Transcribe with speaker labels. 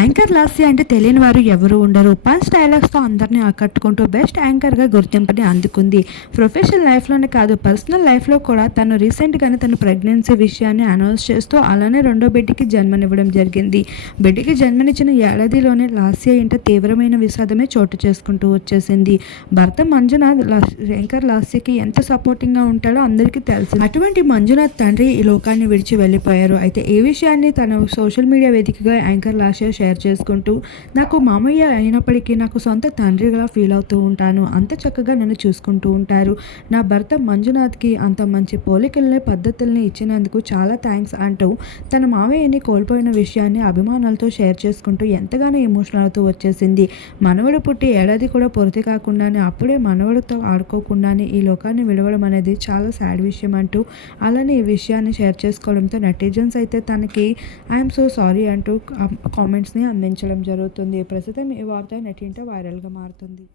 Speaker 1: Anchor Lasya అంటే తెలియని వారు ఎవరు ఉండరు. పంచ్ డైలాగ్స్తో అందరినీ ఆకట్టుకుంటూ బెస్ట్ యాంకర్గా గుర్తింపుని అందుకుంది. ప్రొఫెషనల్ లైఫ్లోనే కాదు పర్సనల్ లైఫ్లో కూడా తను రీసెంట్గానే తన ప్రెగ్నెన్సీ విషయాన్ని అనౌన్స్ చేస్తూ అలానే రెండో బిడ్డకి జన్మనివ్వడం జరిగింది. బిడ్డకి జన్మనిచ్చిన ఏడాదిలోనే లాస్య ఇంట తీవ్రమైన విషాదమే చోటు చేసుకుంటూ వచ్చేసింది. భర్త మంజునాథ్ లాస్- యాంకర్ లాస్యకి ఎంత సపోర్టింగ్గా ఉంటాడో అందరికీ తెలుసు అటువంటి మంజునాథ్ తండ్రి ఈ లోకాన్ని విడిచి వెళ్ళిపోయారు. అయితే ఏ విషయాన్ని తన సోషల్ మీడియా వేదికగా యాంకర్ లాస్య షేర్ చేసుకుంటూ నాకు మామయ్య అయినప్పటికీ నాకు సొంత తండ్రిగా ఫీల్ అవుతూ ఉంటాను. అంత చక్కగా నన్ను చూసుకుంటూ ఉంటారు. నా భర్త మంజునాథ్కి అంత మంచి పోలికల్ని పద్ధతుల్ని ఇచ్చినందుకు చాలా థ్యాంక్స్ అంటూ తన మామయ్యని కోల్పోయిన విషయాన్ని అభిమానులతో షేర్ చేసుకుంటూ ఎంతగానో ఎమోషనల్ అవుతూ వచ్చేసింది. మనవడు పుట్టి ఏడాది కూడా పూర్తి కాకుండానే అప్పుడే మనవడితో ఆడుకోకుండానే ఈ లోకాన్ని విడవడం అనేది చాలా సాడ్ విషయం అంటూ అలానే ఈ విషయాన్ని షేర్ చేసుకోవడంతో నెటిజన్స్ అయితే తనకి ఐఎమ్ సో సారీ అంటూ కామెంట్స్ని అందించడం జరుగుతుంది. ప్రస్తుతం ఈ వార్త నెట్టింట వైరల్గా మారుతుంది.